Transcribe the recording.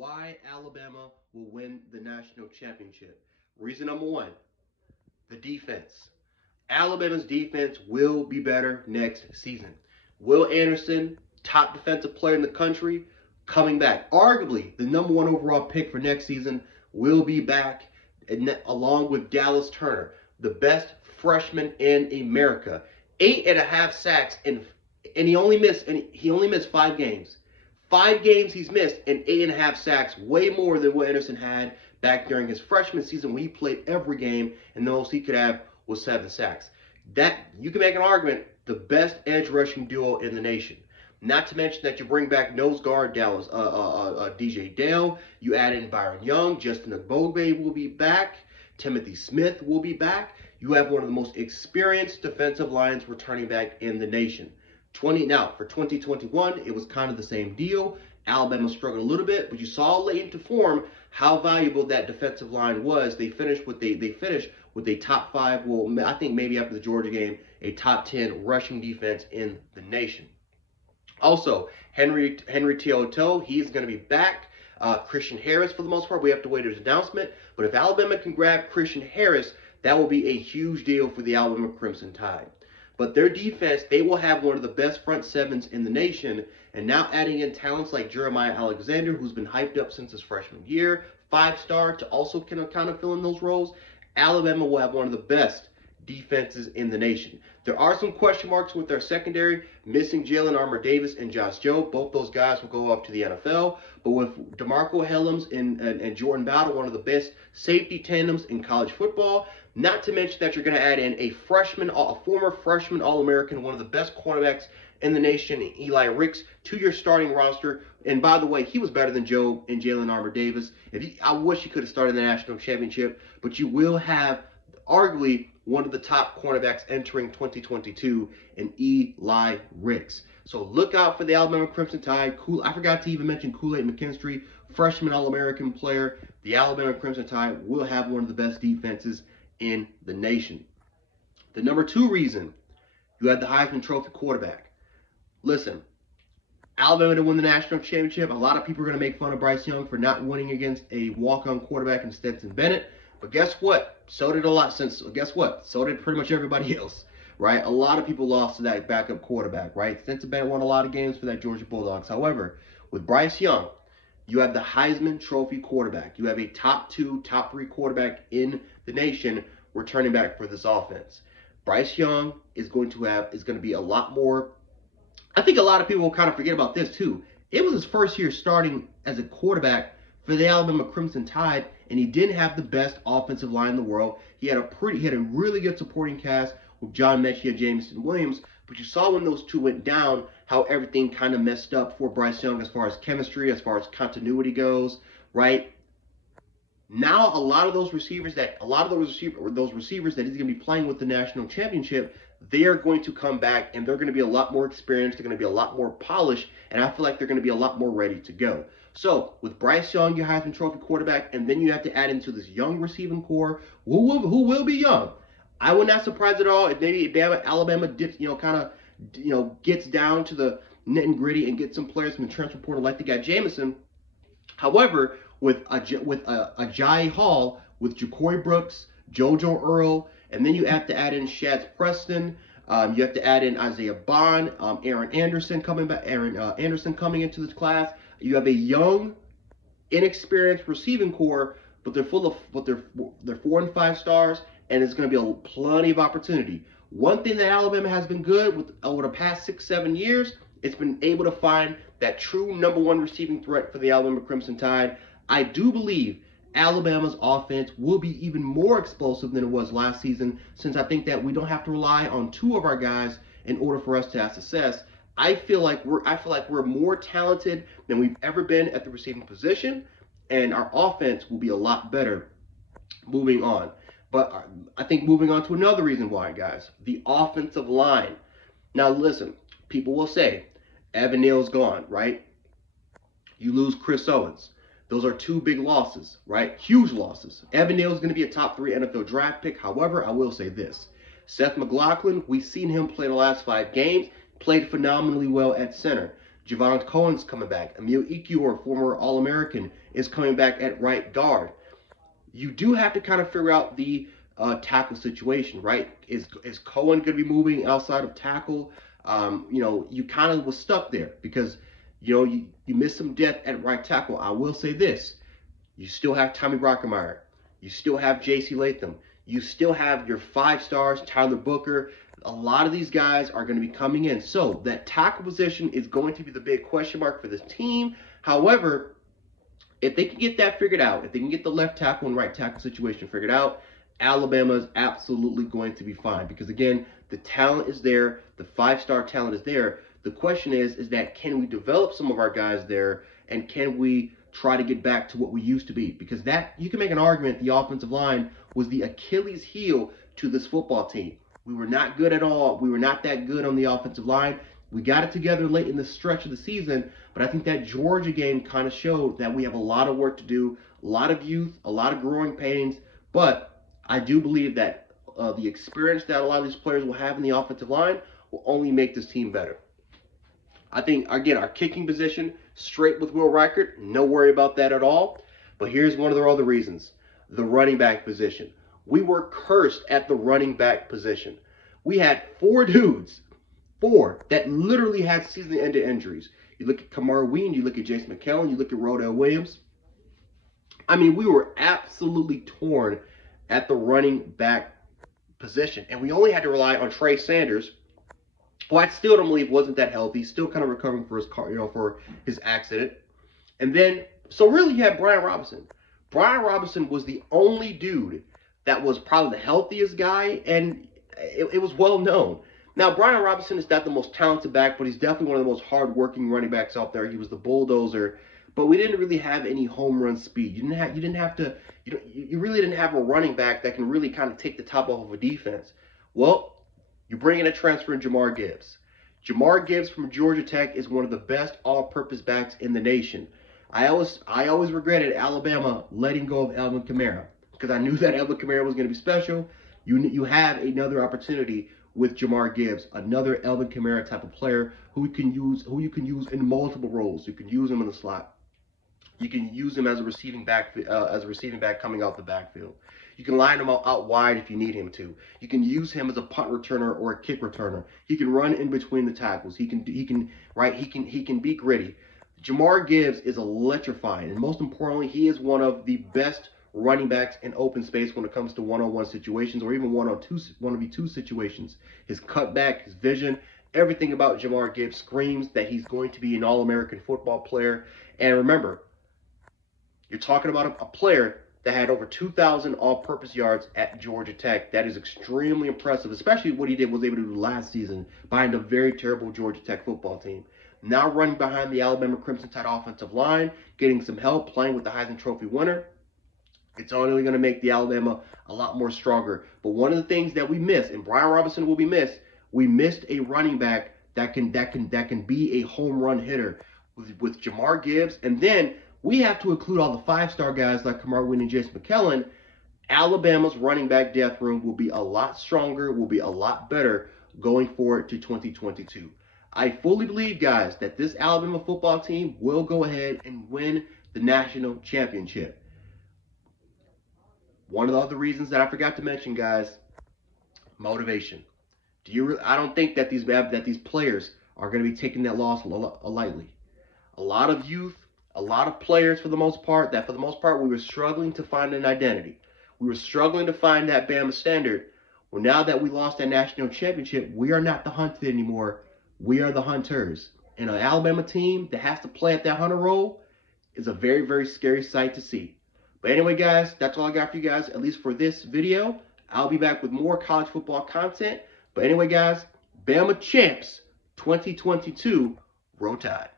why Alabama will win the national championship. Reason number one, the defense. Alabama's defense will be better next season. Will Anderson, top defensive player in the country, coming back. Arguably, the number one overall pick for next season will be back, along with Dallas Turner, the best freshman in America. 8.5 sacks, and he only missed 5 games. 5 games he's missed, and 8.5 sacks, way more than what Anderson had back during his freshman season when he played every game, and the most he could have was 7 sacks. That, you can make an argument, the best edge rushing duo in the nation. Not to mention that you bring back nose guard Dallas, DJ Dale. You add in Byron Young, Justin Agbobe will be back. Timothy Smith will be back. You have one of the most experienced defensive lines returning back in the nation. Now, for 2021, it was kind of the same deal. Alabama struggled a little bit, but you saw late into form how valuable that defensive line was. They finished with a top 5, well, I think maybe after the Georgia game, a top 10 rushing defense in the nation. Also, Henry To'o, he's going to be back. Christian Harris, for the most part, we have to wait his announcement. But if Alabama can grab Christian Harris, that will be a huge deal for the Alabama Crimson Tide. But their defense, they will have one of the best front sevens in the nation. And now adding in talents like Jeremiah Alexander, who's been hyped up since his freshman year, 5-star, to also kind of fill in those roles, Alabama will have one of the best defenses in the nation. There are some question marks with their secondary, missing Jalen Armour-Davis and Josh Joe. Both those guys will go up to the NFL. But with DeMarco Hellams and Jordan Battle, one of the best safety tandems in college football, not to mention that you're going to add in a former freshman All-American, one of the best cornerbacks in the nation, Eli Ricks, to your starting roster. And by the way, he was better than Joe and Jalen Armour-Davis. I wish he could have started the national championship, but you will have arguably one of the top cornerbacks entering 2022 in Eli Ricks. So look out for the Alabama Crimson Tide. I forgot to even mention Kool-Aid McKinstry, freshman All-American player. The Alabama Crimson Tide will have one of the best defenses in the nation. The number 2 reason, you have the Heisman Trophy quarterback. Listen, Alabama to win the national championship. A lot of people are going to make fun of Bryce Young for not winning against a walk-on quarterback in Stetson Bennett. But guess what? So did pretty much everybody else, right? A lot of people lost to that backup quarterback, right? Stetson Bennett won a lot of games for that Georgia Bulldogs. However, with Bryce Young, you have the Heisman Trophy quarterback. You have a top 2, top 3 quarterback in the nation returning back for this offense. Bryce Young is going to be a lot more. I think a lot of people will kind of forget about this too. It was his first year starting as a quarterback for the Alabama Crimson Tide, and he didn't have the best offensive line in the world. He had a really good supporting cast with John Mechia, Jameson Williams, but you saw when those two went down how everything kind of messed up for Bryce Young as far as chemistry, as far as continuity goes, right? Now a lot of those receivers that he's going to be playing with the national championship, they are going to come back and they're going to be a lot more experienced, they're going to be a lot more polished, and I feel like they're going to be a lot more ready to go. So, with Bryce Young, your Heisman Trophy quarterback, and then you have to add into this young receiving core who will be young. I would not surprise at all if maybe Alabama dips, gets down to the nitty and gritty and gets some players from the transfer portal like they got Jameson. However, with Agiye Hall, with Ja'Cory Brooks, JoJo Earl, and then you have to add in Shads Preston. You have to add in Isaiah Bond, Aaron Anderson coming into this class. You have a young, inexperienced receiving core, but they're 4 and 5 stars, and it's going to be plenty of opportunity. One thing that Alabama has been good with over the past 6-7 years, it's been able to find that true number 1 receiving threat for the Alabama Crimson Tide. I do believe Alabama's offense will be even more explosive than it was last season, since I think that we don't have to rely on 2 of our guys in order for us to have success. I feel like we're more talented than we've ever been at the receiving position, and our offense will be a lot better moving on. But I think moving on to another reason why, guys, the offensive line. Now listen, people will say, Evan Neal's gone, right? You lose Chris Owens. Those are 2 big losses, right? Huge losses. Evan Neal is going to be a top 3 NFL draft pick. However, I will say this. Seth McLaughlin, we've seen him play the last 5 games, played phenomenally well at center. Javon Cohen's coming back. Emil Ekiyor, former All-American, is coming back at right guard. You do have to kind of figure out the tackle situation, right? Is Cohen going to be moving outside of tackle? You kind of was stuck there because, you missed some depth at right tackle. I will say this. You still have Tommy Brockermeyer. You still have J.C. Latham. You still have your 5 stars, Tyler Booker. A lot of these guys are going to be coming in. So that tackle position is going to be the big question mark for this team. However, if they can get that figured out, if they can get the left tackle and right tackle situation figured out, Alabama is absolutely going to be fine. Because again, the talent is there. The 5-star talent is there. The question is that can we develop some of our guys there, and can we try to get back to what we used to be? Because that, you can make an argument, the offensive line was the Achilles heel to this football team. We were not good at all. We were not that good on the offensive line. We got it together late in the stretch of the season, but I think that Georgia game kind of showed that we have a lot of work to do, a lot of youth, a lot of growing pains, but I do believe that the experience that a lot of these players will have in the offensive line will only make this team better. I think, again, our kicking position, straight with Will Reichert, no worry about that at all. But here's one of the other reasons. The running back position. We were cursed at the running back position. We had 4 dudes, 4, that literally had season-ending injuries. You look at Kamar Ween, you look at Jason McKellen, you look at Rodell Williams. I mean, we were absolutely torn at the running back position. And we only had to rely on Trey Sanders, who I still don't believe wasn't that healthy. Still kind of recovering for his car, for his accident. And then, so really you had Brian Robinson. Brian Robinson was the only dude that was probably the healthiest guy, and it was well known. Now, Brian Robinson is not the most talented back, but he's definitely one of the most hard-working running backs out there. He was the bulldozer, but we didn't really have any home run speed. You really didn't have a running back that can really kind of take the top off of a defense. Well, you bring in a transfer in Jamar Gibbs. Jamar Gibbs from Georgia Tech is one of the best all-purpose backs in the nation. I always regretted Alabama letting go of Alvin Kamara because I knew that Alvin Kamara was going to be special. You have another opportunity with Jamar Gibbs, another Alvin Kamara type of player who you can use in multiple roles. You can use him in the slot. You can use him as a receiving back coming out the backfield. You can line him out wide if you need him to. You can use him as a punt returner or a kick returner. He can run in between the tackles. He can be gritty. Jamar Gibbs is electrifying, and most importantly, he is one of the best running backs in open space when it comes to one-on-one situations or even 1v2 situations. His cutback, his vision, everything about Jamar Gibbs screams that he's going to be an All-American football player. And remember, you're talking about a player that had over 2,000 all-purpose yards at Georgia Tech. That is extremely impressive, especially what he was able to do last season behind a very terrible Georgia Tech football team. Now running behind the Alabama Crimson Tide offensive line, getting some help, playing with the Heisman Trophy winner. It's only going to make the Alabama a lot more stronger. But one of the things that we missed, and Brian Robinson will be missed, we missed a running back that can be a home run hitter with Jamar Gibbs. And then we have to include all the 5-star guys like Kamar Ween and Jason McKellen. Alabama's running back depth room will be a lot stronger, will be a lot better going forward to 2022. I fully believe, guys, that this Alabama football team will go ahead and win the national championship. One of the other reasons that I forgot to mention, guys, motivation. I don't think that these players are going to be taking that loss lightly. A lot of youth, a lot of players for the most part, we were struggling to find an identity. We were struggling to find that Bama standard. Well, now that we lost that national championship, we are not the hunted anymore. We are the hunters. And an Alabama team that has to play at that hunter role is a very, very scary sight to see. But anyway, guys, that's all I got for you guys, at least for this video. I'll be back with more college football content. But anyway, guys, Bama Champs 2022, Roll Tide.